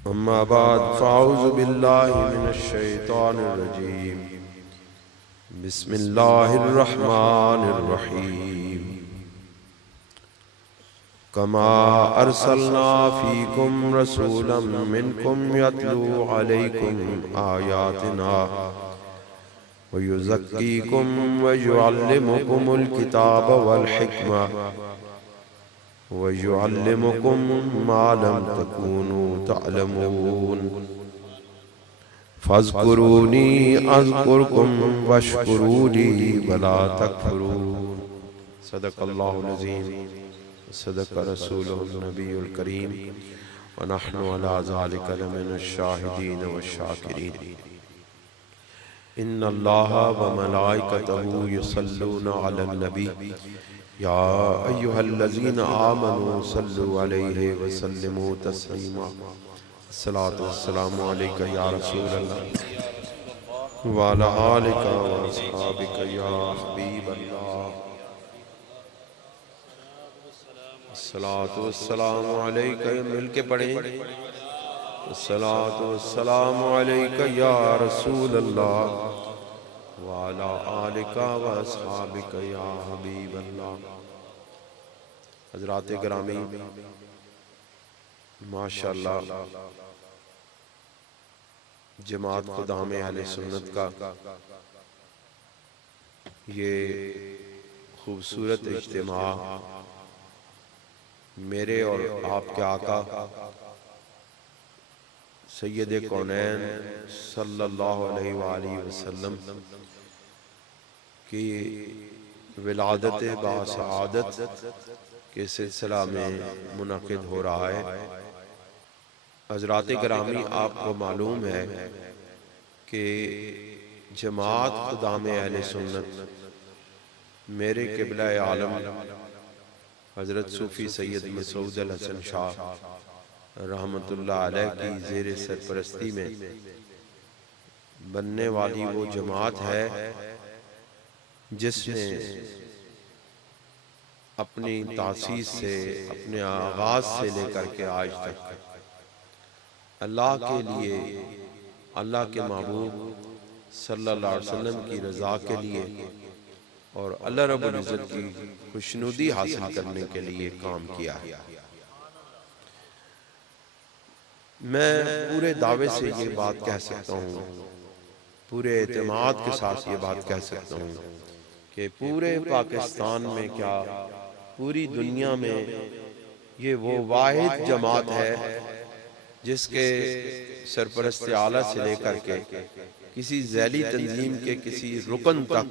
अम्मा बाद फ़ाऊज़ु बिल्लाहि मिनश शैतानिर रजीम। बिस्मिल्लाहिर रहमानिर रहीम। कमा अरसलना फ़ीकुम रसूलन मिनकुम यतलू अलैकुम आयातिना व युज़क्कीकुम व युअल्लिमुकुमुल किताब वल हिकमा व युअल्लिमुकुम मा लम तकूनू तअलमून फ़ज़्कुरूनी अज़्कुरकुम वश्कुरूली वला तकफुरून। सदक़ल्लाहुल अज़ीम, सदक़ रसूलुहुन नबियुल करीम व नहनु अला ज़ालिका लमिनश शाहिदीन वश्शाकिरीन। इन्नल्लाहा व मलाइकतहू युसल्लूना अलन नबी या अय्युहल्लज़ीना आमनू सल्लु अलैहि व सल्लिमू तस्लीमा। अस्सलातु वस्सलामु अलैका या रसूलल्लाह व अला आलिका व अस्हाबिका या हबीबल्लाह। अस्सलातु वस्सलामु अलैका, मिलके पढ़ें। अस्सलातु वस्सलामु अलैका या रसूलल्लाह व अला आलिका व अस्हाबिका या हबीबल्लाह। हज़रात गिरामी, माशाअल्लाह जमात खुदाम अहले सुन्नत का ये खूबसूरत इज्तिमा मेरे और आपके आका सैयद कौनैन सल्लल्लाहु अलैहि वसल्लम की विलादत बासआदत के सिलसिला में मुनक़िद हो रहा है। हज़रात गिरामी, आपको मालूम है कि जमात खुदाम अहले सुन्नत मेरे क़िबला आलम हज़रत सूफ़ी सैयद मसूद अल हसन शाह रहमतुल्लाह अलैह की ज़ेर सरपरस्ती में बनने वाली वो जमात है जिसने अपनी तासीस से, अपने आगाज़ से लेकर के आज तक अल्लाह के लिए, अल्लाह के महबूब सल्लल्लाहु अलैहि वसल्लम की रज़ा के लिए और अल्लाह रब्बुल इज़्ज़त की खुशनुदी हासिल करने के लिए काम किया है। मैं पूरे दावे से ये बात कह सकता हूँ, पूरे एतमाद के साथ ये बात कह सकता हूँ कि पूरे पाकिस्तान में क्या पूरी दुनिया में ये वो वाहिद जमात है जिसके सरपरस्त आला से लेकर के किसी ज़ैली तंजीम के किसी रुकन तक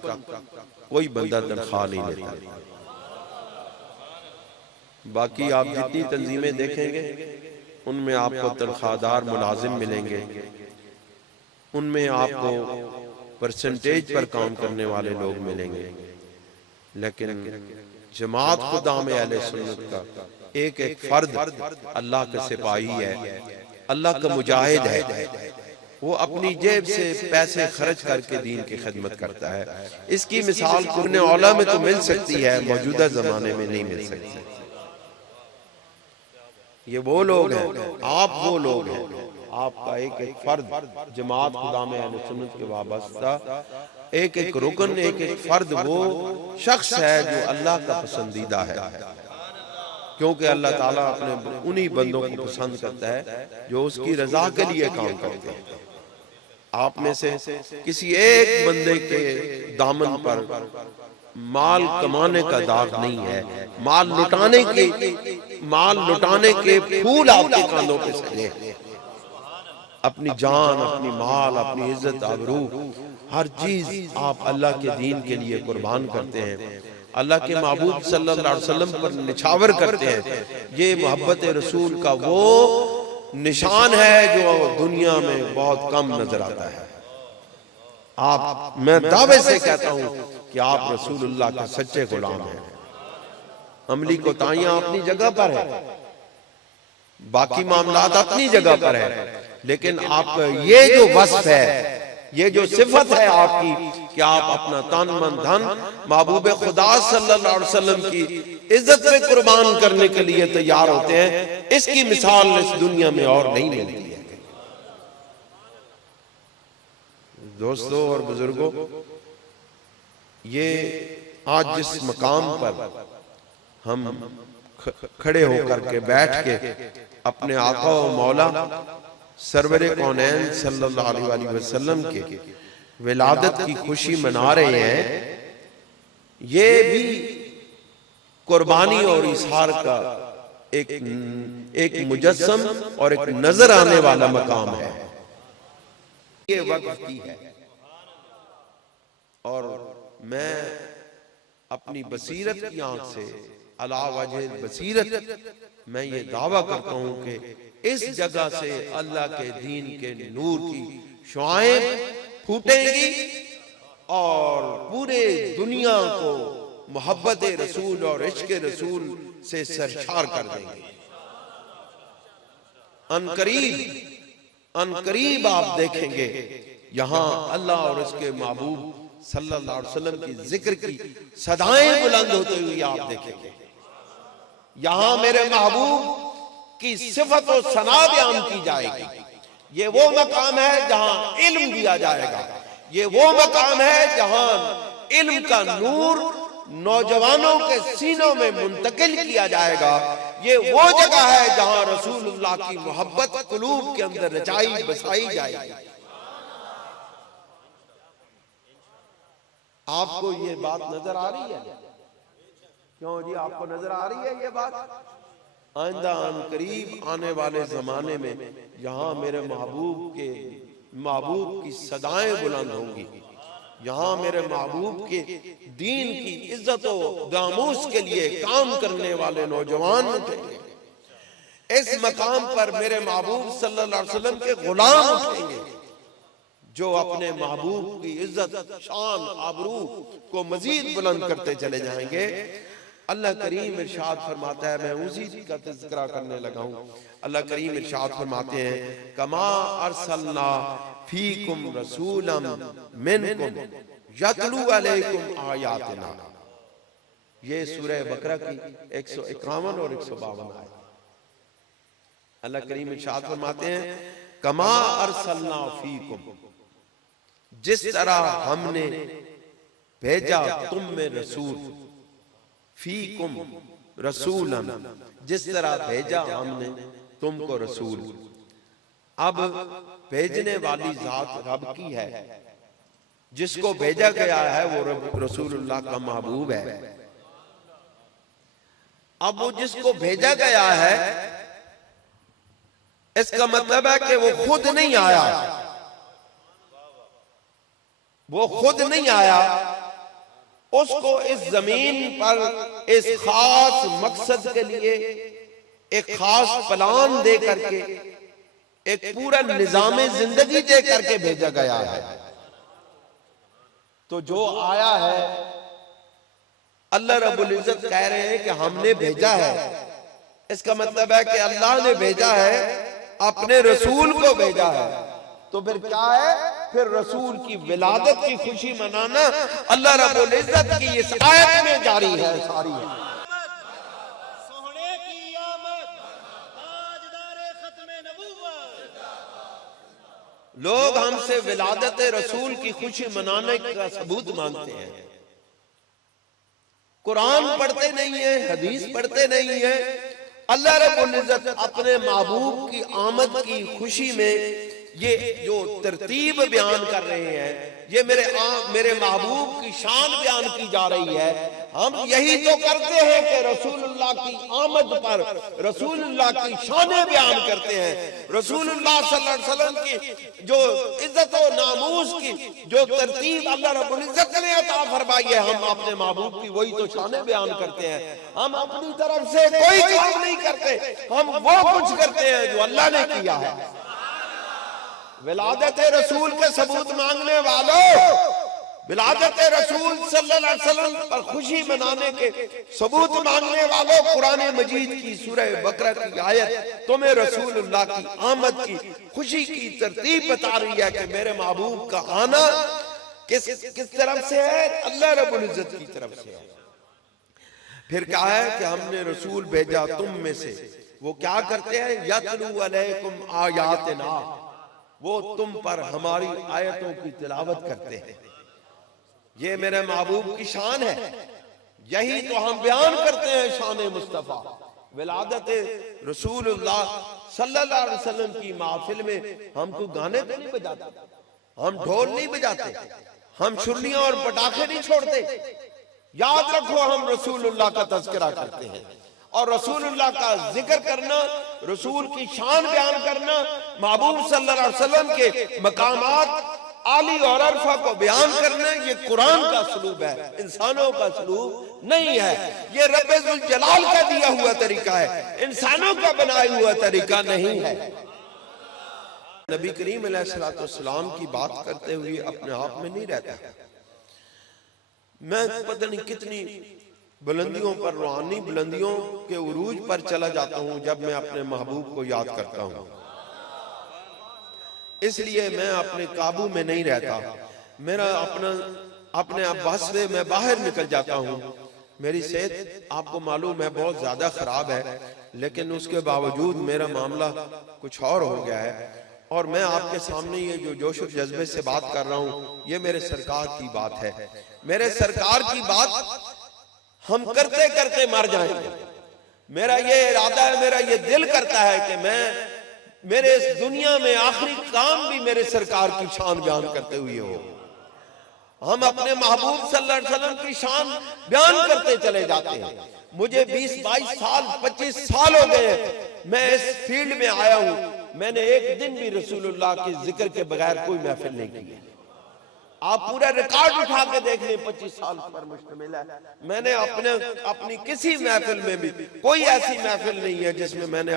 कोई बंदा तनख्वाह नहीं लेता। बाकी आप जितनी तंजीमें देखेंगे उनमें आपको तनख्वाहदार मुलाजिम मिलेंगे, उनमें आपको परसेंटेज पर काम करने वाले लोग मिलेंगे, लेकिन जमात खुदाम अहले सुन्नत का एक एक फर्द अल्लाह का सिपाही है, अल्लाह का मुजाहिद है। वो अपनी जेब से पैसे खर्च करके दीन की खिदमत करता है। इसकी मिसाल कुर्ने औला में तो मिल सकती है, मौजूदा जमाने में नहीं मिल सकती। ये वो लोग हैं, आप वो लोग हैं, आपका एक एक फर्द जमात खुदाम अहले सुन्नत के वाबस्ता एक एक रुकन, एक एक फर्द वो शख्स है जो अल्लाह का पसंदीदा है, क्योंकि अल्लाह ताला अपने उन्हीं बंदों को पसंद करता है जो उसकी रजा के लिए काम करते हैं। आप में से किसी एक बंदे के दामन पर माल कमाने का दाग नहीं है, माल लुटाने के फूल आपके कांधों पे सजे हैं। अपनी जान, अपनी माल, अपनी इज्जत, आबरू, हर चीज आप अल्लाह के दीन के लिए कुर्बान करते हैं, अल्लाह के महबूब सल्लल्लाहु अलैहि वसल्लम पर निछावर करते हैं। ये मोहब्बत रसूल का वो निशान है जो दुनिया में बहुत कम नजर आता है। मैं दावे से कहता हूं कि आप रसूलुल्लाह के सच्चे गुलाम हैं। अमली कोताहियां अपनी जगह पर है, बाकी मामलात अपनी जगह पर है, लेकिन आप ये जो वस्फ है, ये जो सिफत है आपकी कि आप अपना तन मन धन महबूब खुदा सल्लल्लाहु अलैहि वसल्लम की इज्जत में कुर्बान करने के लिए तैयार होते हैं, इसकी मिसाल इस दुनिया में और नहीं मिलती है। दोस्तों और बुजुर्गों, ये आज जिस मकाम पर हम खड़े होकर के बैठ के अपने आका और मौला सरवरे कौनैन सल्लल्लाहु अलैहि वसल्लम के विलादत की खुशी मना रहे हैं, ये भी कुर्बानी और इजहार का एक मुजस्सम और एक नजर आने वाला मकाम है। ये वक्त की है और मैं अपनी बसीरत की आंख से, अला वजह बसीरत, मैं ये दावा करता हूं कि इस जगह से अल्लाह के दीन के नूर की शुआएं फूटेंगी और पूरे दुनिया को मोहब्बत रसूल और इश्क रसूल से सरशार कर देंगे। अनकरीब आप देखेंगे यहां अल्लाह और उसके महबूब सल्लल्लाहु अलैहि वसल्लम की जिक्र की सदाएं बुलंद होते हुए आप देखेंगे। यहां मेरे महबूब की सिफत और सना बयान की जाएगी। ये वो मकाम है जहां इल्म दिया जाएगा, ये वो मकाम है जहां इल्म का नूर नौजवानों के सीनों में मुंतकिल किया जाएगा। ये वो जगह है जहां रसूलुल्लाह की मोहब्बत कुलूब के अंदर रचाई बसाई जाएगी। आपको ये बात नजर आ रही है? क्यों जी, आपको नजर आ रही है ये बात? आइंदा अनकरीब आने वाले जमाने में यहाँ मेरे महबूब की सदाएं बुलंद होंगी। यहाँ मेरे महबूब के दीन की इज्जत और नामूस के लिए काम करने वाले नौजवान उठेंगे। इस मकाम पर मेरे महबूब सल्लल्लाहु अलैहि वसल्लम के गुलाम उठेंगे जो अपने महबूब की इज्जत, शान, आबरू को मजीद बुलंद करते चले जाएंगे। अल्लाह करीम इरशाद फरमाता है, मैं उसी का तज़किरा करने लगा हूं। अल्लाह करीम इरशाद फरमाते हैं, कमा अरसलना फीकुम रसूलम मिनकुम यतलू अलैकुम आयातिना। ये सूरह बकरा की 151 और 152 है। अल्लाह करीम इरशाद फरमाते हैं, कमा अरसलना फीकुम, जिस तरह हमने भेजा तुम में रसूल, फीकुम रसूलन, जिस तरह भेजा हमने तुमको रसूल। अब भेजने वाली जात रब की है, जिसको भेजा गया है वो रसूलुल्लाह का महबूब है। अब वो जिसको भेजा गया है, इसका मतलब है कि वो खुद नहीं आया, वो खुद नहीं आया, उसको इस जमीन पर इस खास मकसद के लिए एक खास प्लान दे करके, एक पूरा निजाम जिंदगी दे करके भेजा गया है। तो जो आया है, अल्लाह रब्बुल इज्जत कह रहे हैं कि हमने भेजा है, इसका मतलब है कि अल्लाह ने भेजा है, अपने रसूल को भेजा है। तो फिर क्या है? फिर रसूल की विलादत की खुशी मनाना अल्लाह रब्बुल इज्जत की इस आयत में जारी है, सारी है। लोग हमसे विलादत रसूल की खुशी मनाने का सबूत मांगते हैं, कुरान पढ़ते नहीं है, हदीस पढ़ते नहीं है। अल्लाह रब्बुल इज्जत अपने महबूब की आमद की खुशी में ये जो तरतीब बयान कर रहे हैं, ये मेरे महबूब की शान बयान की जा रही है। हम यही तो करते हैं कि रसूलुल्लाह की आमद पर रसूलुल्लाह की शान बयान करते हैं। रसूलुल्लाह सल्लल्लाहु अलैहि वसल्लम की जो इज्जत और नामूस की जो तरतीब अल्लाह रब्बुल इज्जत ने अता फरमाई है, हम अपने महबूब की वही तो शान बयान करते हैं। हम अपनी तरफ से कोई काम नहीं करते, हम वो कुछ करते हैं जो अल्लाह ने किया है। विलादत रसूल के सबूत मांगने वालों, विलादत रसूल सल्लल्लाहु अलैहि वसल्लम पर खुशी मनाने के सबूत मांगने वालों, कुरान मजीद की सूरह बकरा की आयत तुम्हें रसूलुल्लाह की आमद की खुशी की तरतीब बता रही है कि मेरे महबूब का आना किस तरफ से है? अल्लाह रब्बुल इज्जत की तरफ से है। फिर क्या है कि हमने रसूल भेजा तुम में से, वो क्या करते हैं? यतलू अलैकुम आयातिना, वो तुम पर हमारी आयतों की तिलावत करते हैं। ये मेरे महबूब की शान है, यही तो हम बयान करते हैं शान मुस्तफ़ा। विलादत रसूलुल्लाह सल्लल्लाहु अलैहि वसल्लम की महफिल में हमको गाने तो नहीं बजाते, हम ढोल नहीं बजाते, हम छुर्लियां और पटाखे नहीं छोड़ते। याद रखो, हम रसूलुल्लाह का तज़किरा करते हैं और रसूलुल्लाह का जिक्र करना, रसूल की शान बयान करना, महबूब सल्लल्लाहु अलैहि वसल्लम के मकामात आली और अरफा को बयान करना, ये कुरान का सलूब है, इंसानों का सलूब नहीं है। ये रब्बे जुल जलाल का दिया हुआ तरीका है, इंसानों का बनाया हुआ तरीका नहीं है। नबी करीम अलैहिस्सलातु वस्सलाम की बात करते हुए अपने आप में नहीं रहता। मैं पता नहीं कितनी बुलंदियों पर, रूहानी बुलंदियों के उरूज पर चला जाता हूं जब मैं अपने महबूब को याद करता हूं। इसलिए मैं अपने काबू में नहीं रहता, मेरा अपने बस से मैं बाहर निकल जाता हूँ। मेरी सेहत आपको मालूम है बहुत ज्यादा खराब है, लेकिन उसके बावजूद मेरा मामला कुछ और हो गया है और मैं आपके सामने ये जो जोश और जज्बे से बात कर रहा हूँ, ये मेरे सरकार की बात है। मेरे सरकार की बात हम करते करते मर जाएंगे। मेरा ये इरादा है, मेरा ये दिल करता है कि मेरे इस दुनिया में आखिरी काम भी मेरे सरकार की शान बयान करते हुए हो। हम अपने महबूब सल्लल्लाहु अलैहि वसल्लम की शान बयान करते चले जाते हैं। मुझे 20-22 साल 25 साल हो गए मैं इस फील्ड में आया हूं, मैंने एक दिन भी रसूलुल्लाह के जिक्र के बगैर कोई महफिल नहीं की। आप पूरा रिकॉर्ड उठा के देख लें, 25 साल पर मुश्तमिल है। मैंने अपनी किसी महफिल में भी कोई ऐसी महफिल नहीं है जिसमें मैंने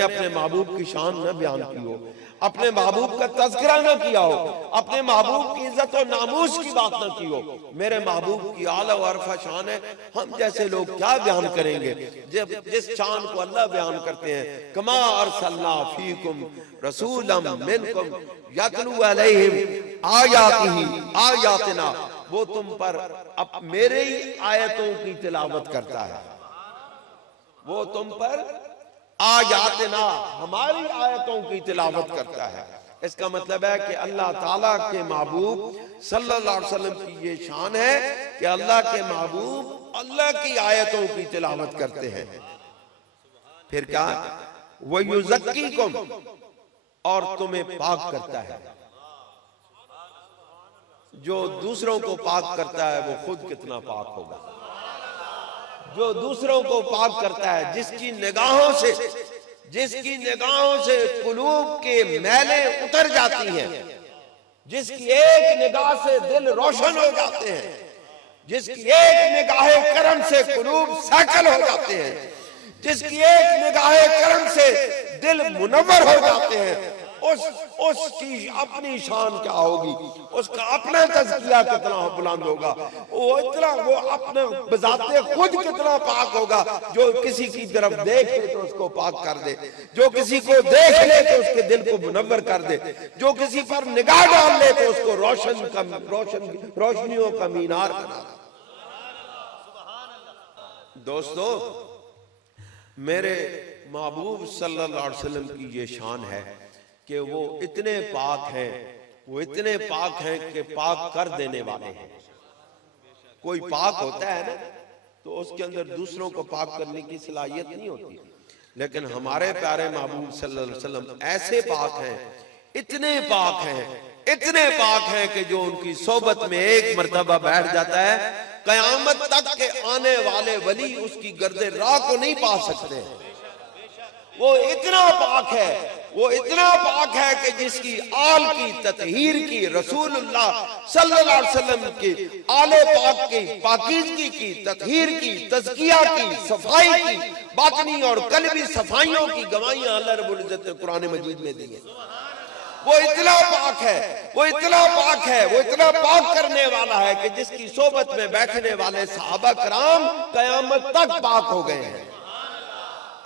अपने महबूब की शान न बयान की हो, अपने महबूब का तज़किरा न किया हो, अपने महबूब की इज्जत और नामूस की बात न की हो। मेरे महबूब की आला व अरफा शान है, हम जैसे लोग क्या बयान करेंगे जब जिस शान को अल्लाह बयान करते हैं, कमा अरसलना फीकुम रसूलन मिनकुम यतलू अलैहिम आयातिना, वो तुम पर अब मेरे ही आयतों की तिलावत करता है। वो तुम पर आयातिना, हमारी आयतों की तिलावत करता है। इसका मतलब है कि अल्लाह ताला के महबूब सल्लल्लाहु अलैहि वसल्लम की ये शान है कि अल्लाह के महबूब अल्लाह की आयतों की तिलावत करते हैं। फिर क्या, वो युज़क्कीकुम, और तुम्हें पाक करता है। जो दूसरों को पाक करता है वो खुद कितना पाक होगा। जो दूसरों को पाक करता है, जिसकी निगाहों से कुलूब के मैले उतर जाती हैं, जिसकी एक निगाह से दिल रोशन हो जाते हैं, जिसकी एक निगाह करम से कुलूब साकल हो जाते हैं, जिसकी एक निगाह करम से दिल मुनव्वर हो जाते हैं, उसकी अपनी शान क्या होगी, उसका अपना तज़किया कितना बुलंद होगा, वो अपने बजाते खुद कितना पाक होगा। जो किसी की तरफ देखे तो उसको पाक कर दे, जो किसी को देख ले तो उसके दिल को मुनव्वर कर दे, जो किसी पर निगाह डाल ले तो उसको रोशनियों का मीनार बना दे। दोस्तों, मेरे महबूब सल्लल्लाहु अलैहि वसल्लम की ये शान है कि वो इतने पाक हैं कि पाक कर देने वाले हैं। कोई पाक होता है ना तो उसके अंदर दूसरों को पाक करने की सलाहियत नहीं होती, लेकिन हमारे प्यारे महबूब सल्लल्लाहु अलैहि वसल्लम ऐसे पाक हैं, इतने पाक हैं कि जो उनकी सोबत में एक मर्तबा बैठ जाता है, कयामत तक के आने वाले वली उसकी गर्दे राह को नहीं पा सकते। वो इतना पाक है कि जिसकी आल की ततहीर की, रसूलुल्लाह सल्लल्लाहु अलैहि वसल्लम की आले पाक की पाकीज़गी की, ततहीर की, तज़किया की, सफाई की, बातनी और कल्बी सफाइयों की गवाहियां अल्लाह रब्बुल इज्जत ने कुरान मजीद में दी है। वो इतना पाक करने वाला है कि जिसकी सोबत में बैठने वाले सहाबा कराम कयामत तक पाक हो गए हैं।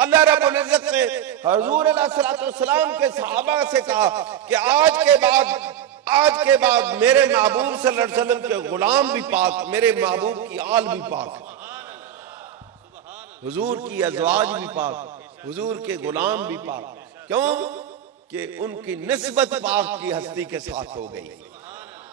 अल्लाह रब्बुल इज्जत ने हुजूर अलैहिस्सलाम के सहाबा से कहा कि आज के बाद मेरे महबूब सल्लल्लाहु अलैहि वसल्लम के गुलाम भी पाक, मेरे महबूब की आल भी पाक, हुजूर की अज़वाज भी पाक, हुजूर के गुलाम भी पाक। क्यों? कि उनकी निस्बत पाक की हस्ती के साथ हो गई।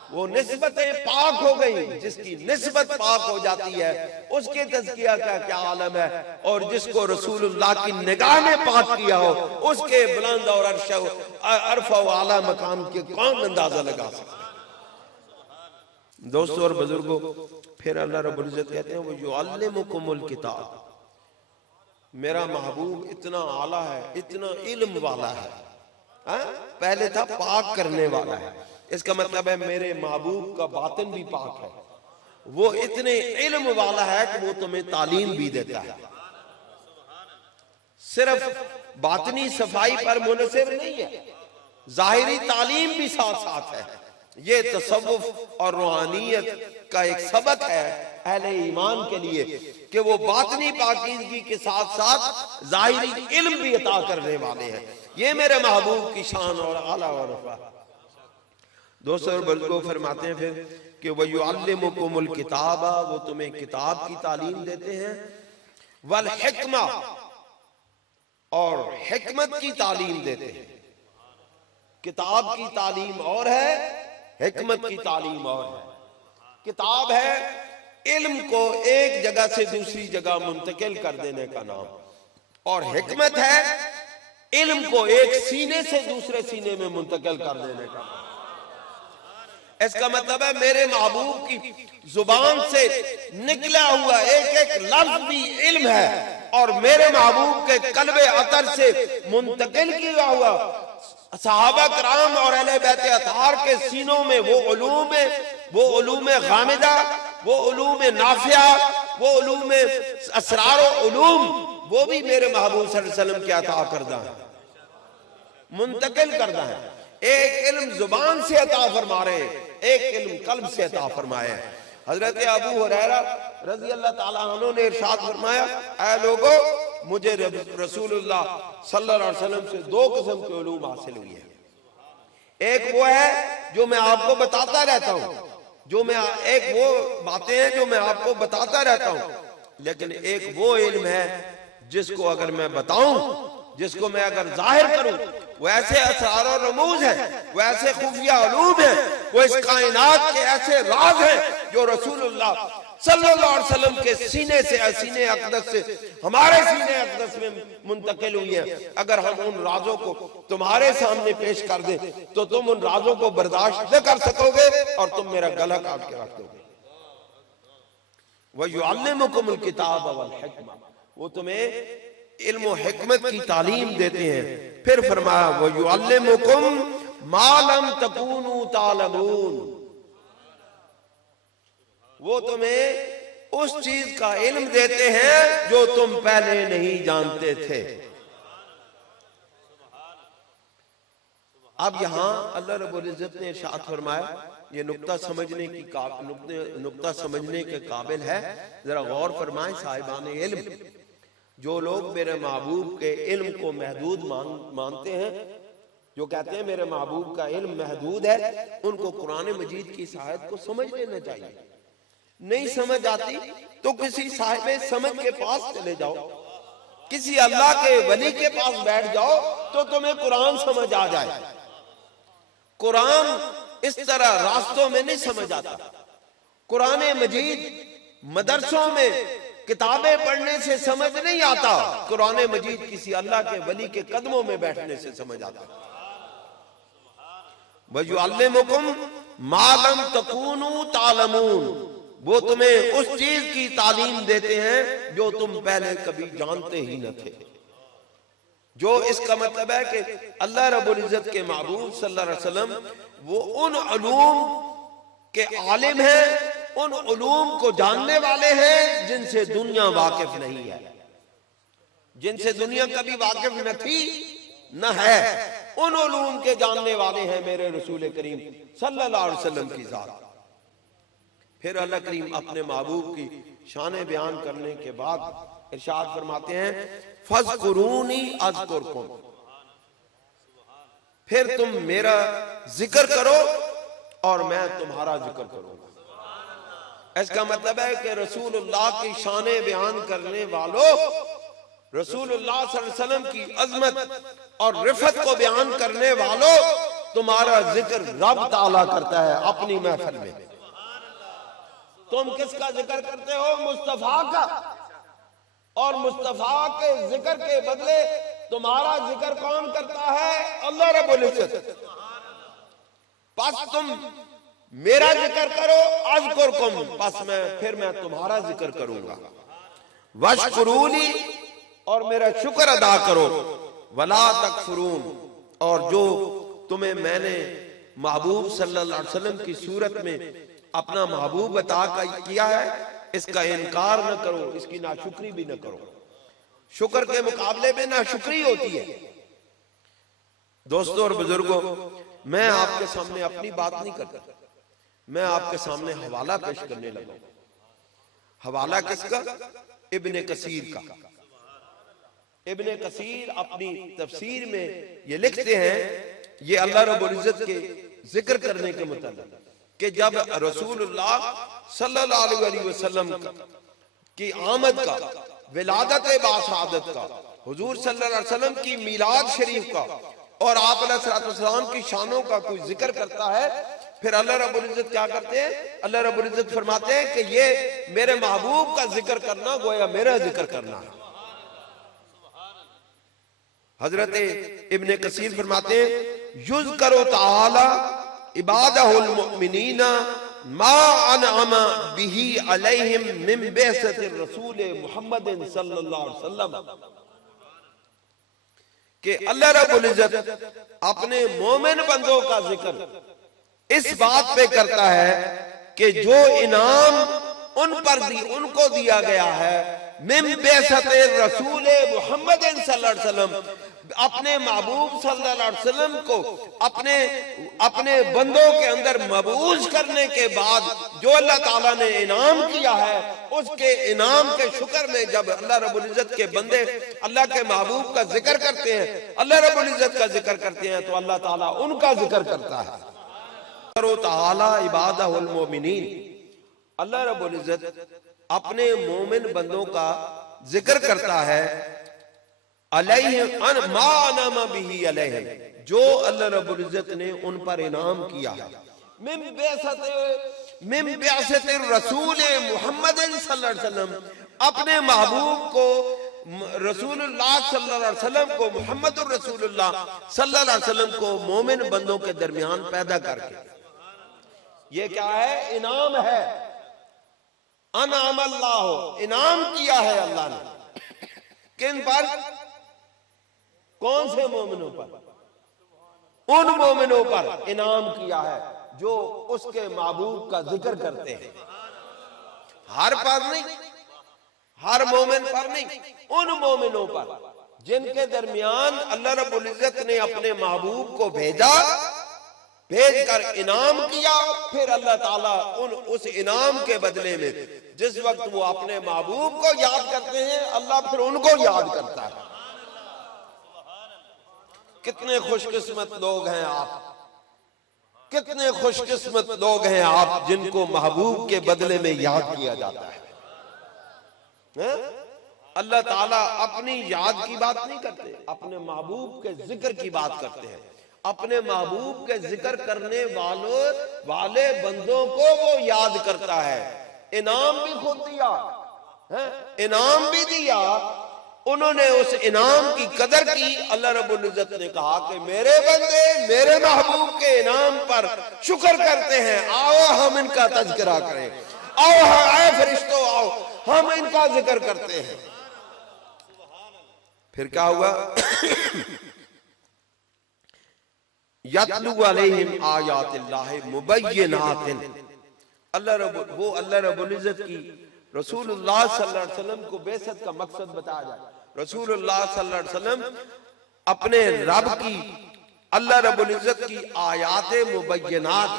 वो निस्बतें पाक हो गई। जिसकी निस्बत पाक हो जाती है उसके तज़किया का क्या आलम है। और जिसको रसूलुल्लाह की निगाह ने पाक किया हो उसके बुलंद और अरफा व आला मकाम के कौन अंदाजा लगा सकता है। दोस्तों और बुजुर्गों, फिर अल्लाह रब्बुल इज्जत कहते हैं वो युअल्लिमुकुमुल किताब, मेरा महबूब इतना आला है, इतना इल्म वाला है। पहले था पाक करने वाला है, इसका मतलब है मेरे महबूब का बातिन भी पाक है। वो इतने इल्म वाला है कि वो तुम्हें तालीम भी देता है। सिर्फ बातनी सफाई पर मुनहसर नहीं है, जाहिरी तालीम भी साथ साथ है। ये तसव्वुफ और रूहानियत का एक सबक है अहले ईमान के लिए कि वो बातनी पाकीज़गी के साथ साथ जाहिरी इल्म भी अता करने वाले हैं। ये मेरे महबूब की शान और आला और रफ़ा। दोस्तों बुजुर्गों फरमाते हैं फिर कि वह युअल्लिमुकुमुल किताबा, वो तुम्हें किताब की तालीम देते हैं, वल हिक्मा, और हिकमत की तालीम देते हैं। किताब की तालीम और है, हिकमत की तालीम और है। किताब है इल्म को एक जगह से दूसरी जगह मुंतकिल कर देने का नाम, और हिकमत है इल्म को एक सीने से दूसरे सीने में मुंतकिल कर देने का नाम। इसका मतलब है मेरे महबूब की जुबान से निकला हुआ एक एक लफ्ज भी इल्म है, और मेरे महबूब के कल्बे अतर से मुंतकिल किया हुआ सहाबा कराम और अहले बैत अतार के सीनों में वो उलूम है, वो उलूम गामिदा, वो उलूम नाफिया, वो उलूम असरार व उलूम, वो भी मेरे महबूब सल्लल्लाहु अलैहि वसल्लम के अता करदा है, मुंतकिल करदा है। एक इल्म जुबान से अता फरमा रहे, एक इल्म कल्ब से अता फरमाए। हजरत अबू हुरैरा रज़ी अल्लाह ताला अन्हु ने इरशाद फरमाया, ऐ लोगों, मुझे रसूलुल्लाह सल्लल्लाहु अलैहि वसल्लम से दो किस्म के उलूम हासिल हुई है। एक वो है जो मैं आपको बताता रहता हूँ, जो मैं एक वो बातें हैं जो मैं आपको बताता रहता हूँ, लेकिन एक वो इल्म है जिसको अगर मैं बताऊं, जिसको मैं अगर जाहिर करूं, वो ऐसे असरार और रमूज है, वो ऐसे खुफिया उलूम है, वो इस कायनात के ऐसे राज हैं जो रसूलुल्लाह सल्लल्लाहु अलैहि वसल्लम के सीने से, सीने अक़दस से हमारे सीने अक़दस में मुंतकिल हुई है। अगर हम उन राजों को तुम्हारे सामने पेश कर दें तो तुम उन राजों को बर्दाश्त न कर सकोगे और तुम मेरा गला काट के रख दोगे। वह युअल्लिमुकुमुल किताब वल हिक्मा, वो तुम्हें इल्म और हिकमत की तालीम देते हैं। फिर फरमाया वह युअल्लिमुकुम मा लम तकूनु तालमून, वो तुम्हें उस चीज का इल्म देते हैं जो तुम पहले नहीं जानते थे। अब यहां अल्लाह रब्बुल इज्जत ने इरशाद फरमाया, ये नुक्ता समझने की नुक्ता समझने के काबिल है, जरा गौर फरमाएं साहिबान इल्म। जो लोग मेरे महबूब के इल्म को महदूद मानते हैं, जो कहते हैं मेरे महबूब का इल्म महदूद है, उनको कुरान मजीद की इस आयत को समझ लेना चाहिए। नहीं समझ आती तो किसी साहिब समझ के पास चले जाओ, किसी अल्लाह के वली के पास बैठ जाओ तो तुम्हें कुरान समझ आ जाए। कुरान इस तरह रास्तों में नहीं समझ आता। कुरान मजीद मदरसों में किताबें पढ़ने से समझ नहीं आता, कुरान मजीद किसी अल्लाह के वली के कदमों में बैठने से समझ आता। वयुअल्लिमुकुम मा लम तकूनु तालमून, वो तुम्हें उस चीज की तालीम देते हैं जो तुम पहले कभी जानते ही न थे। जो इसका मतलब है कि अल्लाह रब्बुल इज्जत के महबूब सल्लल्लाहु अलैहि वसल्लम वो उन उलूम के आलिम हैं, उन उलूम को जानने वाले हैं जिनसे दुनिया वाकिफ नहीं है, जिनसे दुनिया कभी वाकिफ न थी न है। उन उलूम के जानने वाले हैं मेरे रसूल करीम सल्लल्लाहु अलैहि वसल्लम की जात। फिर अल्लाह करीम अपने महबूब की शान बयान करने के बाद इरशाद फरमाते हैं, फज़कुरूनी अज़कुरकुम, फिर तुम मेरा जिक्र करो और मैं तुम्हारा जिक्र करूंगा। इसका मतलब है कि रसूलुल्लाह की शान बयान करने वालों, रसूलुल्लाह सल्लल्लाहु अलैहि वसल्लम की अजमत और रिफत को बयान करने वालों, तुम्हारा जिक्र रब ताला करता है अपनी महफिल में। तुम किसका जिक्र करते हो? मुस्तफा का। और मुस्तफा के जिक्र के बदले तुम्हारा जिक्र कौन करता है? अल्लाह रब्बुल इज्जत। बस तुम मेरा जिक्र करो, अज़कुरकुम, बस फिर मैं तुम्हारा जिक्र करूंगा। वशकुरूनी, और मेरा शुक्र अदा करो। वला तकफुरून, और जो तुम्हें मैंने महबूब सल्लल्लाहु अलैहि वसल्लम की सूरत में अपना महबूब बता किया है, इसका इनकार न करो, इसकी नाशुक्री भी न करो। शुक्र के मुकाबले में नाशुक्री होती है। दोस्तों और बुजुर्गों, मैं आपके सामने अपनी बात नहीं करता, मैं आपके सामने हवाला पेश करने लगा। हवाला किसका? इब्ने कसीर का। इब्ने कसीर अपनी तफसीर में ये लिखते हैं, ये अल्लाह रब्बुल इज्जत के जिक्र करने के मुताबिक, कि जब रसूलुल्लाह सल्लल्लाहु अलैहि वसल्लम की आमद का, विलादत बाशहादत का, हुजूर सल्लल्लाहु अलैहि वसल्लम की मिलाद शरीफ का और आप अलैहिस्सलातु वस्सलाम की शानों का कोई जिक्र करता है, फिर अल्लाह रब्बुल इज्जत क्या करते हैं? अल्लाह रब्बुल इज्जत फरमाते हैं कि ये मेरे महबूब का जिक्र करना गोया मेरा जिक्र करना है। हजरत इब्ने कसीर फरमाते हैं, युज़करु तआला इबादहुल मुमिनीना मा अनअमा बिही अलैहिम मिन बिअसति रसूल मुहम्मद सल्लल्लाहु अलैहि वसल्लम, कि अल्लाह रब्बुल इज्जत अपने मोमिन बंदों का जिक्र इस बात पे करता है कि जो इनाम उन पर उनको दिया गया है, मिन बिअसति रसूल मुहम्मद सल्लल्लाहु अलैहि वसल्लम, अपने महबूब सल्लल्लाहु अलैहि वसल्लम को अपने बंदों के अंदर मबूस करने के बाद जो अल्लाह ताला ने इनाम किया है, उसके इनाम के शुक्र में जब अल्लाह रब्बुल इज्जत के बंदे अल्लाह के महबूब का जिक्र करते हैं, अल्लाह रब्बुल इज्जत का जिक्र करते हैं, तो अल्लाह ताला उनका जिक्र करता है। ताला इबादहुल मोमिनीन, अल्लाह रब्बुल इज्जत अपने मोमिन बंदों का जिक्र करता है, अलैहिम मा अनअमा बिही अलैहिम, जो अल्लाह रब्बुल इज्जत ने उन पर इनाम किया है, मिन बिअसति रसूल मुहम्मद सल्लल्लाहु अलैहि वसल्लम, अपने महबूब को रसूलुल्लाह सल्लल्लाहु अलैहि वसल्लम को, मुहम्मदुर रसूलुल्लाह सल्लल्लाहु अलैहि वसल्लम को मोमिन बंदों के दरमियान पैदा करके। ये क्या है? इनाम है। अनअम अल्लाह, इनाम किया है अल्लाह ने। किन पर? कौन से मोमिनों पर? उन मोमिनों पर इनाम किया है जो उसके महबूब का जिक्र करते हैं। हर पर नहीं, हर मोमिन पर नहीं, उन मोमिनों पर जिनके दरमियान अल्लाह रब्बुल इज्जत ने अपने महबूब को भेजा, भेजकर इनाम किया, फिर अल्लाह ताला उस इनाम के बदले में जिस वक्त वो अपने महबूब को याद करते हैं, अल्लाह फिर उनको याद करता है। कितने खुशकिस्मत लोग हैं आप, कितने खुशकिस्मत लोग हैं आप जिनको महबूब के बदले में याद किया जाता है। अल्लाह ताला अपनी याद की बात नहीं करते, अपने महबूब के जिक्र की बात करते हैं। अपने महबूब के जिक्र करने वाले बंदों को वो याद करता है। इनाम भी खुद दिया है, इनाम भी दिया, उन्होंने उस इनाम की कदर की। अल्लाह रब्बुल इज्जत ने कहा कि मेरे बंदे मेरे महबूब के इनाम पर शुक्र करते हैं, आओ हम इनका तज़किरा करें, आओ आए फरिश्तों आओ हम इनका जिक्र करते हैं। फिर क्या हुआ? यतलू अलैहिम आयातिल्लाहि मुबय्यिनातिन, अल्लाह रब्बुल इज्जत की रसूलुल्लाह सल्लल्लाहु अलैहि वसल्लम को बेइज्जत का मकसद बताया जाए। रसूलुल्लाह सल्लल्लाहु अलैहि वसल्लम अपने रब की, अल्लाह रब्बुल इज्जत की आयाते मुबय्यिनात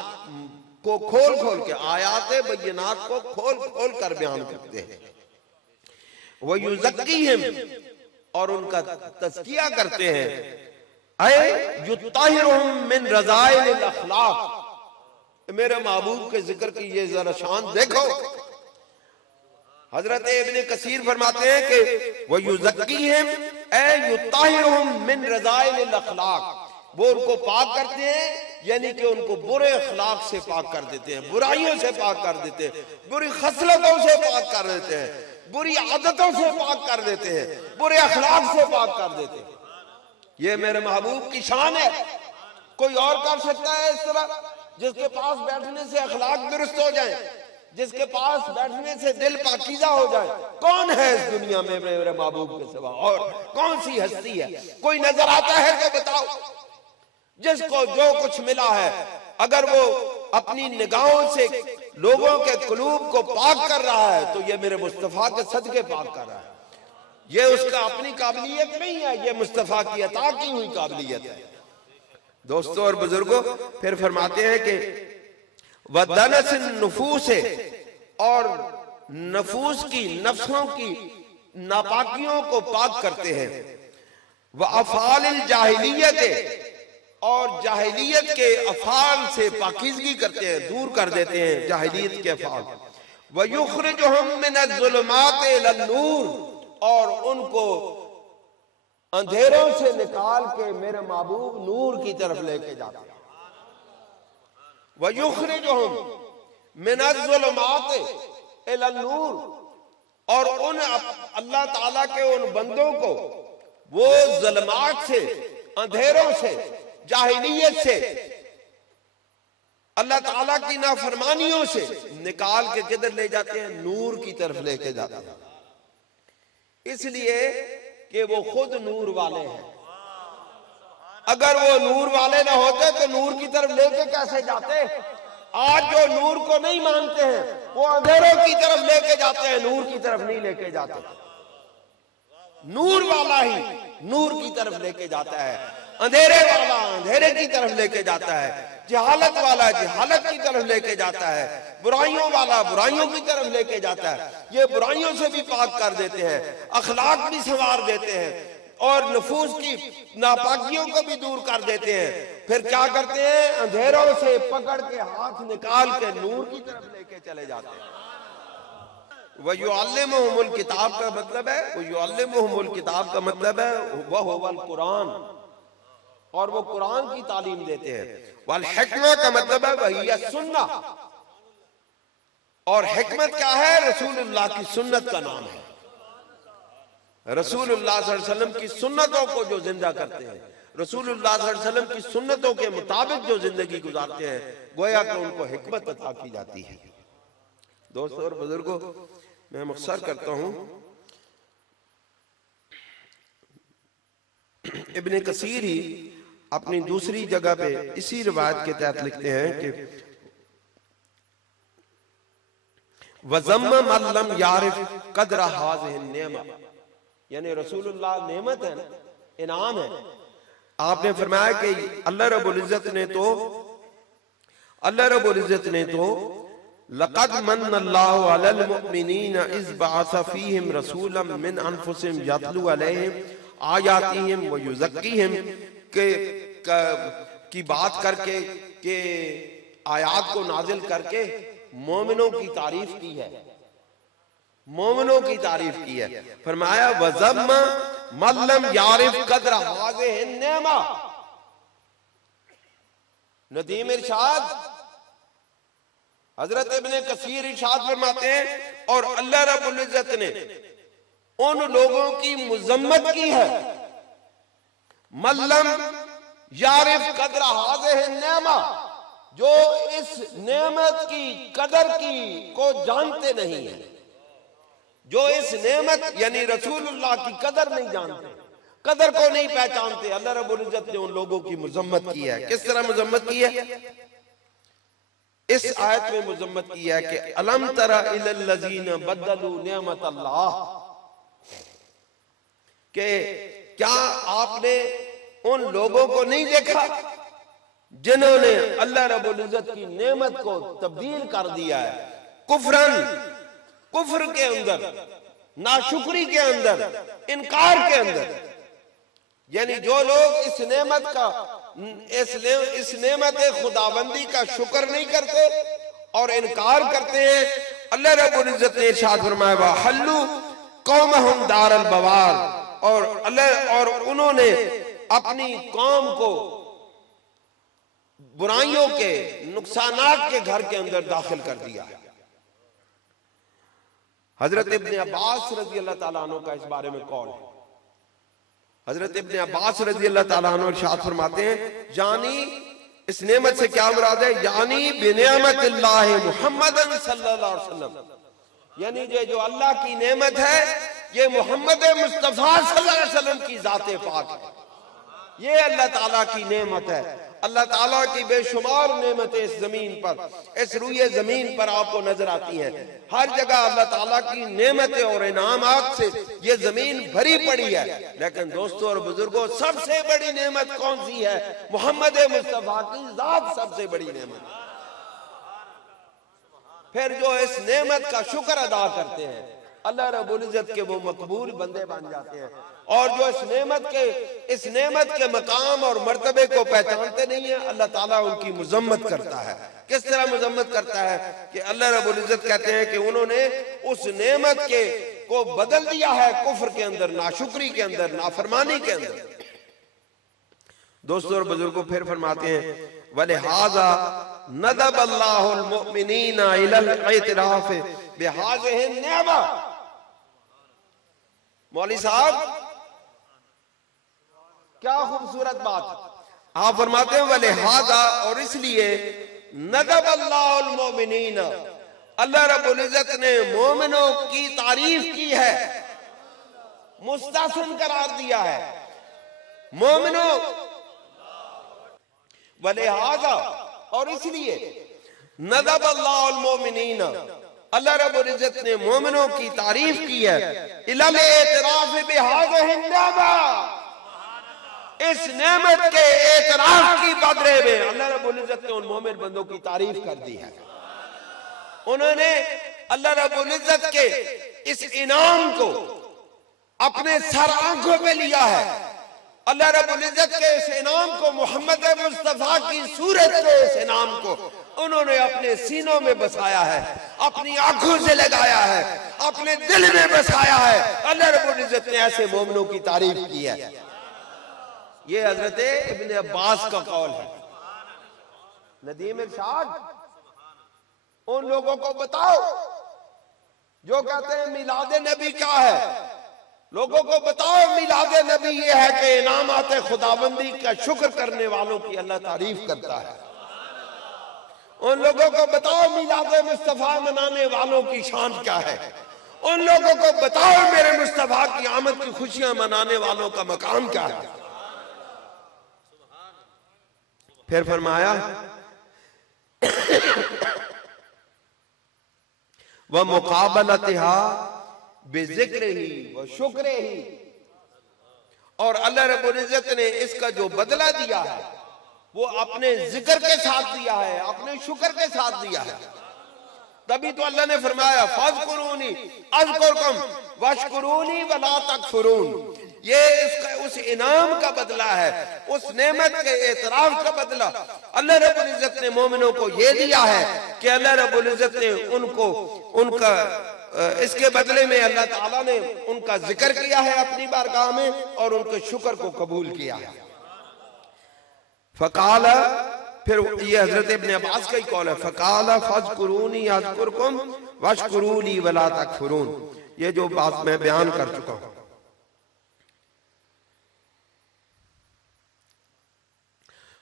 को खोल खोल के, आयाते बय्यिनात को खोल खोल कर बयान करते हैं। व युज़क्कीहिम, और उनका तज़किया करते हैं। युत्ताहिरुहुम मिन रज़ाइलिल अखलाक, मेरे महबूब के जिक्र की ये जरा शान देखो, हजरत इब्ने कसीर फरमाते हैं कि वो युज़क्कीहिम ऐ युताहिरुहुम मिन रज़ाइलिल अखलाक, वो उनको पाक करते हैं, यानी कि उनको बुरे अखलाक से पाक कर देते हैं, बुराइयों से पाक कर देते हैं, बुरी खसलतों से पाक कर देते हैं, बुरी आदतों से पाक कर देते हैं, बुरे अखलाक से पाक कर देते हैं। ये मेरे महबूब की शान है। कोई और कर सकता है इस तरह? जिसके पास बैठने से अखलाक दुरुस्त हो जाए, जिसके पास बैठने से दिल पाकीज़ा हो जाए, कौन है इस दुनिया में मेरे महबूब के सिवा? और कौन सी हस्ती है? कोई नजर आता है तो बताओ। जिसको जो कुछ मिला है, अगर वो अपनी निगाहों से लोगों के कुलूब को पाक कर रहा है तो ये मेरे मुस्तफा के सदके पाक कर रहा है। ये उसका अपनी काबिलियत नहीं है, ये मुस्तफा की अता की हुई काबिलियत है। दोस्तों और बुजुर्गों, फिर फरमाते हैं कि वदनसिन नुफूस, और नफूस की, नफ्सों की नापाकियों को पाक करते हैं। व अफालिल जाहिलियत, और जाहिलियत के अफाल से पाकीज़गी करते हैं, दूर कर देते हैं जाहिलियत के अफाल। व युखरिजुहुम मिनज़्ज़ुलुमात इलन नूर, और उनको अंधेरों से निकाल के मेरे महबूब नूर की तरफ लेके जाते हैं। व युखरिजुहुम मिनज़्ज़ुलुमात इलन नूर, और उन अल्लाह ताला के उन बंदों को वो ज़ुल्मात से, अंधेरों से, जाहिलियत से, अल्लाह ताला की नाफरमानियों से निकाल के किधर ले जाते हैं? नूर की तरफ लेके जाते हैं। इसलिए कि वो खुद नूर वाले हैं। अगर वो नूर वाले ना होते तो नूर की तरफ लेके कैसे जाते? आज जो नूर को नहीं मानते हैं वो अंधेरों की तरफ लेके जाते हैं, नूर की तरफ नहीं लेके जाते। नूर वाला ही नूर की तरफ लेके जाता है, अंधेरे वाला अंधेरे की तरफ लेके जाता है, जहालत वाला जहालत की तरफ लेके जाता है, बुराइयों वाला बुराइयों की तरफ लेके जाता है। ये बुराइयों से भी पाक कर देते हैं, अखलाक भी संवार देते हैं, और नफूस की नापाकियों को भी दूर कर देते हैं। फिर क्या करते हैं? अंधेरों से पकड़ के हाथ निकाल के नूर की तरफ लेके चले जाते हैं। वयुअल्लिमुहुमुल किताब का मतलब है, वयुअल्लिमुहुमुल किताब का मतलब है वह हुवल कुरान, और वो कुरान की तालीम देते हैं। वल हिकमा का मतलब है वही सुन्ना, और हिकमत क्या है? रसूलुल्लाह की सुन्नत का नाम है। रसूलुल्लाह सल्लल्लाहु अलैहि वसल्लम की सुन्नतों को जो जिंदा करते हैं, रसूलुल्लाह सल्लल्लाहु अलैहि वसल्लम की सुन्नतों के मुताबिक जो जिंदगी गुजारते हैं, गोया कि उनको हिकमत अता की जाती है। दोस्तों और बुजुर्गों, मैं मुख्तसर करता हूं। इब्ने कसीर ही अपनी दूसरी जगह पे इसी रिवायत के तहत लिखते हैं कि वज़म्म मन लम यारिफ क़द्र हाज़िहि नेमा, यानी रसूलुल्लाह नेमत है, इनाम है। आपने फरमाया कि अल्लाह रब्बुल इज्जत ने तो लक़द मन्नल्लाहु अलल मुमिनीना इज़ बअसा फ़ीहिम रसूलन मिन अनफुसिहिम यतलू अलैहिम आयातिहिम व युज़क्कीहिम की बात करके के आयात को नाजिल करके मोमिनों की तारीफ की है, मोमिनों की तारीफ की है। फरमाया वज़म्मा मल्लम यारिफ क़द्र हाज़िहि नेमा। नदीम इरशाद हजरत इब्ने कसीर इरशाद फरमाते हैं, और अल्लाह रब्बुल इज्जत ने उन लोगों की मुज़म्मत की है, मल्लम यारिफ क़द्र हाज़िहि नेमा, जो इस नेमत की कदर की को जानते नहीं है, जो इस नेमत यानी रसूलुल्लाह की कदर नहीं जानते, कदर को नहीं पहचानते। अल्लाह रब्बुल इज्जत ने उन लोगों की मुज़म्मत की है। किस तरह मुज़म्मत की है? इस आयत में मुज़म्मत की है कि अलम तरा इलल लज़ीना बद्दलू नेमत अल्लाह, कि क्या आपने उन लोगों को नहीं देखा जिन्होंने अल्लाह रब्बुल इज्जत की नेमत को तब्दील कर दिया है, कुफरन, कुफ्र के अंदर, नाशुक्री के अंदर, इनकार के अंदर। यानी जो लोग इस नेमत का, इस नेमत खुदाबंदी का शुक्र नहीं करते और इनकार करते हैं। अल्लाह रब्बुल इज्जत ने इरशाद फरमाया वा हल्लू कौमहुम दारल बवार, और अल्लाह और उन्होंने अपनी कौम को बुराइयों के, नुकसानात के घर के अंदर दाखिल कर दिया है। हजरत इब्ने अब्बास रजी अल्लाह ताला अन्हु का इस बारे में कौल है। हजरत इब्ने अब्बास रजी अल्लाह ताला अन्हु इरशाद फरमाते हैं, यानी इस नेमत से क्या मुराद है, यानी बिनियामतिल्लाह मुहम्मदन सल्लल्लाहु अलैहि वसल्लम, यानी जो अल्लाह की नेमत है ये मोहम्मद मुस्तफा सल्लल्लाहु अलैहि वसल्लम की जाते पाक है। ये अल्लाह ताला की नेमत है। अल्लाह ताला की बेशुमार नेमतें इस जमीन पर, इस रूए जमीन पर आपको नजर आती हैं। हर जगह अल्लाह ताला की नेमतें और इनामात से ये जमीन भरी पड़ी है। लेकिन दोस्तों और बुजुर्गों, सबसे बड़ी नेमत कौन सी है? मोहम्मद मुस्तफा की जात सबसे बड़ी नेमत। फिर जो इस नेमत का शुक्र अदा करते हैं, अल्लाह रब्बुल इज्जत के वो मकबूल बंदे बन जाते हैं। और जो इस नेमत के मकाम और मर्तबे को पहचानते नहीं है, अल्लाह ताला उनकी मुजम्मत करता है। किस तरह मुजम्मत करता है कि अल्लाह रब्बुल इज्जत कहते हैं कि उन्होंने उस नेमत के को बदल दिया है कुफ्र के अंदर, नाशुक्री के अंदर, नाफरमानी के अंदर। दोस्तों और बुजुर्गों, फिर फरमाते हैं वलिहाजा नदब अल्लाहुल मुमिनीना इलल इतराफ बिहाज़िहि नेमा। मौलवी साहब, क्या खूबसूरत बात। आप फरमाते हैं वलिहाजा, और इसलिए नदब अल्लाहुल मुमिनीना, अल्लाह रब्बुल इज्जत ने मोमिनों की तारीफ की है, मुस्तहसन करार दिया है मोमिनों। वलिहाजा, और इसलिए नदब अल्लाहुल मुमिनीना, अल्लाह रब्बुल इज्जत ने मोमिनों की तारीफ की है इलल इतराफ बिहाज़िहि नेमा, इस नेमत के एतराफ की बदले में अल्लाह रब्बुल इज्जत ने उन मोमिन बंदों की तारीफ कर दी है। उन्होंने अल्लाह रब्बुल इज्जत के इस इनाम को अपने सर आंखों पे लिया है। अल्लाह रब्बुल इज्जत के इस इनाम को, मोहम्मद मुस्तफा की सूरत के इस इनाम को उन्होंने अपने सीनों में बसाया है, अपनी आंखों से लगाया है, अपने दिल में बसाया है। अल्लाह रब्बुल इज्जत ने ऐसे मोमिनों की तारीफ की है। ये हजरत इब्ने अब्बास का कौल है। नदीम इरशाद, उन लोगों को बताओ जो कहते हैं मिलादे नबी क्या है, लोगों को बताओ मिलादे नबी ये है कि इनामात खुदाबंदी का शुक्र करने वालों की अल्लाह तारीफ करता है। उन लोगों को बताओ मिलादे मुस्तफा मनाने वालों की शान क्या है। उन लोगों को बताओ मेरे मुस्तफा की आमद की खुशियां मनाने वालों का मकाम क्या है। फिर फरमाया वह मुकाबलतिहा बेजिक्रिही व शुक्रिही, और अल्लाह रब्बुल इज्जत ने इसका जो बदला दिया है वो अपने जिक्र के साथ दिया है, अपने शुक्र के साथ दिया है। तभी तो अल्लाह ने फरमाया फज़कुरूनी अज़कुरकुम वशकुरूनी वला तकफुरून। ये उस इनाम का बदला है, उस नेमत के एतराफ का बदला। अल्लाह रब्बुल इज्जत ने मोमिनों को ये दिया है कि अल्लाह रब्बुल इज्जत ने उनको उनका इसके बदले में अल्लाह ताला ने उनका जिक्र किया है अपनी बारगाह में और उनके शुक्र को कबूल किया है। फ़क़ाला, फिर ये हजरत इब्ने अब्बास का ही कौल है, फ़क़ाला फ़ज़कुरूनी अज़कुरकुम वशकुरूनी वला तकफुरून। ये जो बात मैं बयान कर चुका हूं।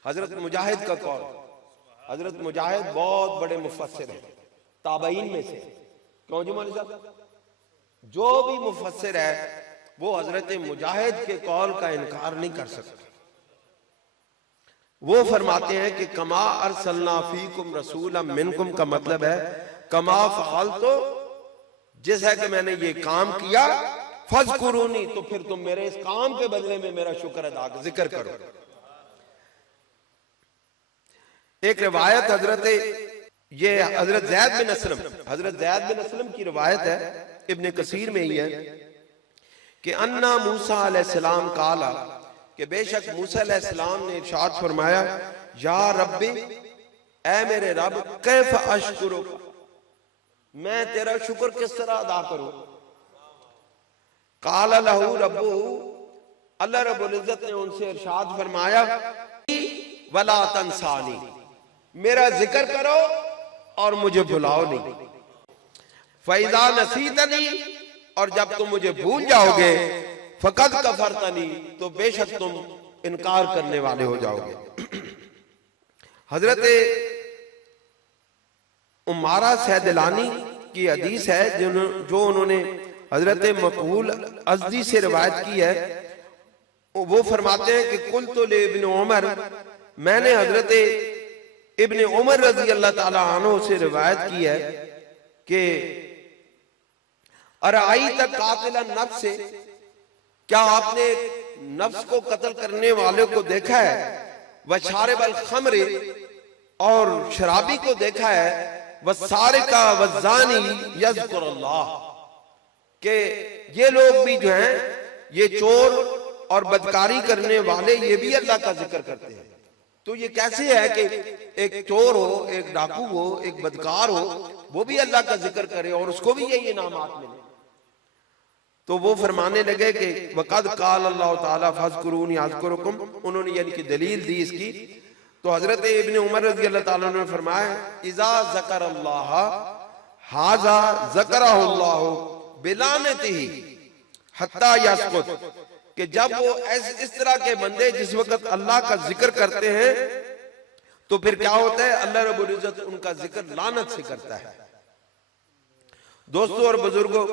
हजरत मुजाहिद का कौल, हजरत मुजाहिद बहुत बड़े मुफस्सिर हैं ताबईन में से। क्यों जी मौलवी साहब? जो भी मुफस्सिर है वो हजरत मुजाहिद के कौल का इनकार नहीं कर सकता। वो फरमाते हैं कि कमा अरसलना फीकुम रसूलन मिनकुम का मतलब है कमा फ़अल, तो जिस है कि मैंने ये काम किया, फज़कुरूनी, तो फिर तुम मेरे इस काम के बदले में मेरा शुक्र अदा जिक्र करो। एक रिवायत हजरत ज़ैद बिन असलम की रिवायत है, इब्ने कसीर में ही है कि अन्ना मूसा अलैहिस्सलाम काला, कि बेशक मूसा अलैहिस्सलाम ने इरशाद फरमाया या रब्बी ऐ मेरे रब कैफ अशकुरु, मैं तेरा शुक्र किस तरह अदा करूं। काला लहू रब्बू, अल्लाह रब्बुल इज्जत ने उनसे इरशाद फरमाया वला तंसानी, मेरा जिक्र करो और मुझे भुलाओ नहीं। फैजा नसीतनी, और जब तुम मुझे भूल जाओगे, फकद कफरतनी, तो बेशक तुम इनकार करने वाले हो जाओगे। हजरत उमारा सैदलानी की हदीस है जो उन्होंने हजरत मकबूल अज़दी से रिवायत की है। वो फरमाते हैं कि कुल तो ले इब्न उमर, मैंने हजरत इब्न उमर रजी अल्लाह ताला अन्हु से रिवायत की है कि अराई तक कातिल नफ्स से, क्या आपने नफ्स को कत्ल करने वाले को देखा है, वशारिब अल खमर, और शराबी को देखा है, वसारिका वज़ानी यज़कुरुल्लाह, के ये लोग भी जो हैं, ये चोर और बदकारी करने वाले, ये भी अल्लाह का जिक्र करते हैं। तो ये कैसे है कि एक चोर हो, एक डाकू हो, एक बदकार हो, वो भी अल्लाह का जिक्र करे और उसको भी यही इनामात मिले। तो वो फरमाने लगे कि वक़द क़ाल अल्लाह ताला फ़ज़कुरूनी अज़कुरुकुम, उन्होंने यानी कि दलील दी इसकी। तो हजरत इब्न उमर रज़ी अल्लाह ताला ने फरमाया इज़ा ज़करल्लाह हाज़ा ज़करहुल्लाहु बिलानतिही हत्ता यस्कुत, कि जब वो इस तरह के बंदे जिस वक्त अल्लाह का जिक्र करते हैं तो फिर क्या होता है, अल्लाह रब्बुल इज्जत उनका जिक्र लानत से करता है। दोस्तों और बुजुर्गों,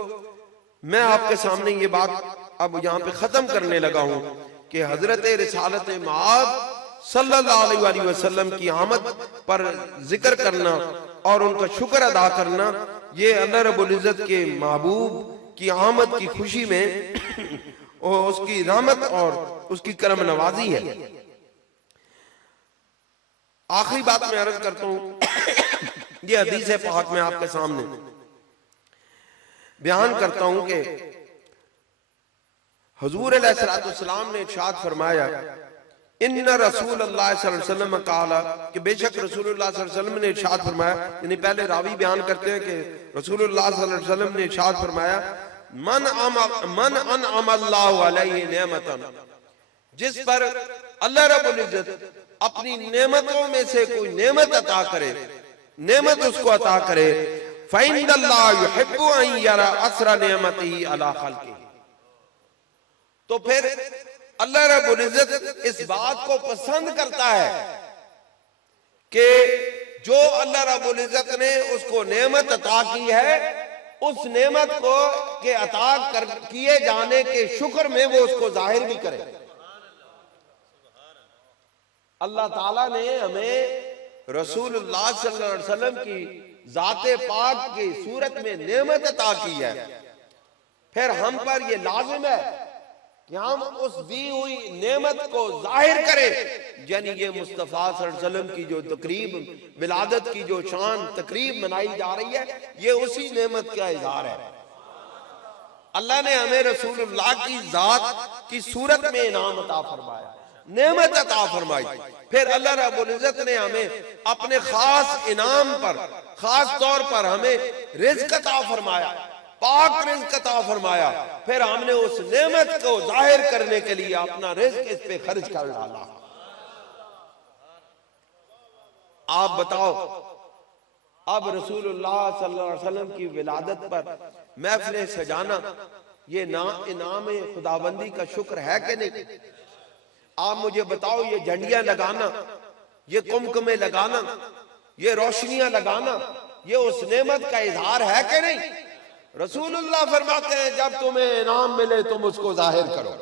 मैं आपके सामने ये बात अब यहाँ पे खत्म करने लगा हूँ कि हजरत रिसालत मआद सल्लल्लाहु अलैहि वसल्लम की आमद पर जिक्र करना और उनका शुक्र अदा करना, ये अल्लाह रब्बुल इज्जत के महबूब की आमद की खुशी में और उसकी रहमत और उसकी करम नवाजी है। आखिरी बात मैं अर्ज करता हूं, ये हदीस है पाक में आपके सामने बयान करता हूं कि हुजूर अलैहिस्सलाम ने इरशाद फरमाया इन्ना रसूलुल्लाह सल्लल्लाहु अलैहि वसल्लम काला, कि बेशक रसूलुल्लाह सल्लल्लाहु अलैहि वसल्लम ने इरशाद फरमाया, यानी पहले रावी बयान करते हैं कि रसूलुल्लाह सल्लल्लाहु अलैहि वसल्लम ने इरशाद फरमाया मन अनअमल्लाहु अलैहि नेमतन, जिस पर अल्लाह रब्बुल इज्जत अपनी नेमतों में से कोई नेमत अता करे, नेमत उसको अता करे, फ़इन्नल्लाह युहिब्बु अन यरा असरा नेमतिही अला खल्क़िही, तो फिर अल्लाह रब्बुल इज्जत इस बात को पसंद करता है कि जो अल्लाह रब्बुल इज्जत ने उसको नेमत अता की है, उस नेमत को के अता किए जाने के शुक्र में वो उसको जाहिर भी करे। अल्लाह ताला ने हमें रसूलुल्लाह सल्लल्लाहु अलैहि वसल्लम की जाते पाक की सूरत में नेमत अता की है, फिर हम पर ये लाजिम है कि हम उस दी हुई नेमत को जाहिर करें। यानी ये मुस्तफ़ा सल्लल्लाहु अलैहि वसल्लम की जो तकरीब विलादत की जो शान तकरीब मनाई जा रही है, ये उसी नेमत का इजहार है। अल्लाह ने हमें रसूलुल्लाह की जात की सूरत में इनाम अता फरमाया, नेमत अता फरमाई, फिर अल्लाह रब्बुल इज्जत ने हमें अपने खास इनाम पर, खास तौर पर हमें रिज़्क़ अता फरमाया, पाक रिज़्क़ अता फरमाया, फिर हमने उस नेमत को जाहिर करने के लिए अपना रिज़्क़ इस पे खर्च कर डाला। आप बताओ, अब रसूलुल्लाह सल्लल्लाहु अलैहि वसल्लम की विलादत पर महफिल सजाना ये इनाम खुदाबंदी का शुक्र है कि नहीं? आप मुझे बताओ, ये झंडियां लगाना, ये कुमकुमे लगाना, ये रोशनियां लगाना, ये उस नेमत का इजहार है कि नहीं? रसूलुल्लाह फरमाते हैं जब तुम्हें इनाम मिले तुम उसको जाहिर करो।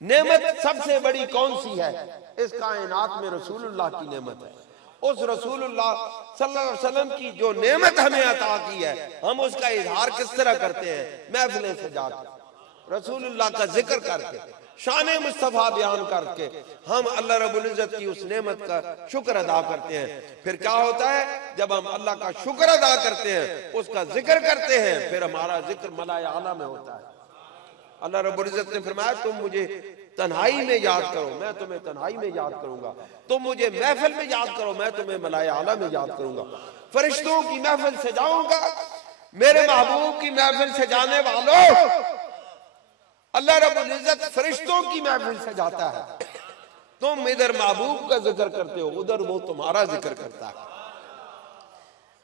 नेमत सबसे बड़ी कौन सी है इस कायनात में? रसूलुल्लाह की नेमत है। उस रसूलुल्लाह सल्लल्लाहु अलैहि वसल्लम की जो नेमत हमें अता की है, हम उसका इजहार किस तरह करते हैं? महफिल सजा कर, रसूलुल्लाह का जिक्र करके, शान मुस्तफा बयान करके हम अल्लाह रब्बुल इज्जत की उस नेमत का शुक्र अदा करते हैं। फिर क्या होता है, जब हम अल्लाह का शुक्र अदा करते हैं, उसका जिक्र करते हैं, फिर हमारा जिक्र मलाए आला में होता है। अल्लाह रब्बुल इज्जत ने फरमाया तुम मुझे तन्हाई में याद करो, मैं तुम्हें तन्हाई में याद करूंगा, तुम मुझे महफिल में याद करो, मैं तुम्हें मलाए आला में याद करूंगा। फरिश्तों की महफिल सजाऊंगा, मेरे महबूब की महफिल सजाने वालों, अल्लाह रब्बुल इज्जत फरिश्तों की महफिल सजाता है। तुम इधर महबूब का जिक्र करते हो, उधर वो तुम्हारा जिक्र करता है।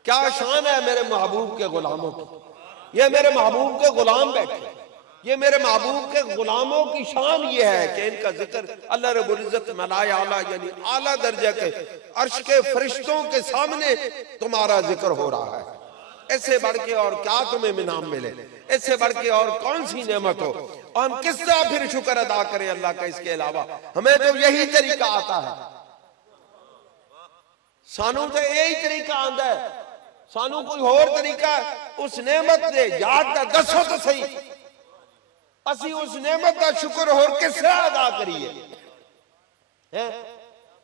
क्या शान है मेरे महबूब के गुलामों की। ये मेरे महबूब के गुलाम बैठे, ये मेरे महबूब के गुलामों की शान ये है कि इनका जिक्र अल्लाह रब्बुल इज्जत मलाए आला यानी आला दर्जे के अर्श के फरिश्तों के सामने तुम्हारा जिक्र हो रहा है। इससे बढ़ के और क्या तुम्हें इनाम मिले, इससे बढ़ के और कौन सी नेमत हो। और हम किस तरह फिर शुक्र अदा करें अल्लाह का। इसके अलावा हमें तो यही तरीका आता है, सानू तो यही तरीका आता है, सानू कोई और तरीका उस नेमत दे याद का दसो तो सही, असी उस नेमत का शुक्र होर किस तरह अदा करिए।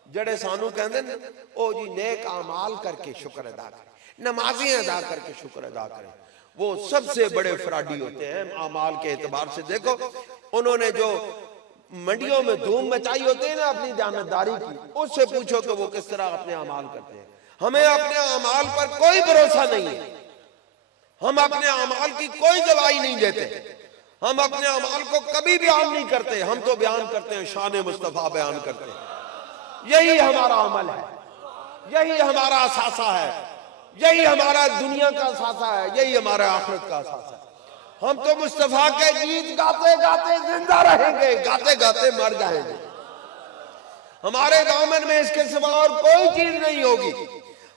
जड़े सानू कहते हैं ओ जी नेक अमाल करके शुक्र अदा करें, नमाजें अदा करके शुक्र अदा करें, वो सबसे बड़े फ्राडी होते हैं अमाल के एतबार से। देखो उन्होंने जो मंडियों में धूम मचाई होती है ना अपनी दयानतदारी की, उससे पूछो कि वो किस तरह अपने अमाल करते हैं। हमें अपने अमाल पर कोई भरोसा नहीं है, हम अपने अमाल की कोई गवाही नहीं देते, हम अपने अमाल को कभी बयान नहीं करते। हम तो बयान करते हैं, शान मुस्तफा बयान करते हैं। यही हमारा अमल है, यही हमारा असासा है, यही हमारा दुनिया का असासा है, यही हमारा आखिरत का असासा है। हम तो मुस्तफा के गीत गाते गाते जिंदा रहेंगे, गाते गाते मर जाएंगे। हमारे दामन में इसके सिवा और कोई चीज नहीं होगी,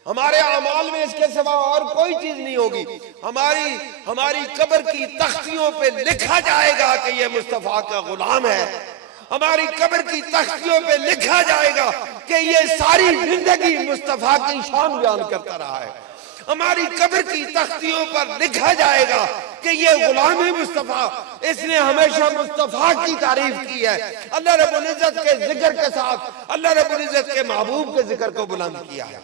हमारे अमाल में इसके सिवा और कोई चीज नहीं होगी। हमारी कब्र की तख्तियों पे लिखा जाएगा कि ये मुस्तफा का गुलाम है। हमारी कब्र की तख्तियों पे लिखा जाएगा कि ये सारी जिंदगी मुस्तफा की शान बयान करता रहा है। हमारी कब्र की तख्तियों पर लिखा जाएगा कि ये गुलाम है मुस्तफा, इसने हमेशा मुस्तफा की तारीफ की है। अल्लाह रब्बुल इज्जत के जिक्र के साथ अल्लाह रब्बुल इज्जत के महबूब के जिक्र को बुलंद किया है।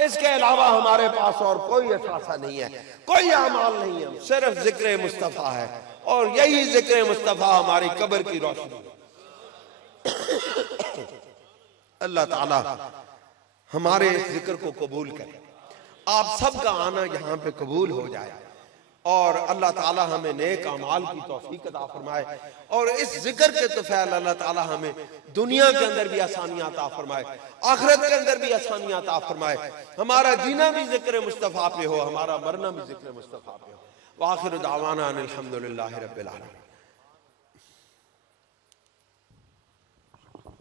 इसके अलावा हमारे पास और कोई असासा नहीं है, कोई अमाल नहीं है, सिर्फ जिक्र मुस्तफा है। और यही जिक्र मुस्तफा हमारी कब्र की रोशनी। अल्लाह ताला हमारे जिक्र को कबूल करे, आप सबका आना यहाँ पे कबूल हो जाए और अल्लाह ताला हमें नेक अमाल की तौफीक अता फरमाए। और इस जिक्र के तौफीक अल्लाह ताला हमें दुनिया के अंदर भी आसानियां अता फरमाए, आखिरत के अंदर भी आसानियां अता फरमाए। हमारा जीना भी जिक्र मुस्तफा पे हो, हमारा मरना भी जिक्र मुस्तफा पे हो। व आखिर दावाना अनिल हम्दुलिल्लाहि रब्बिल आलमीन।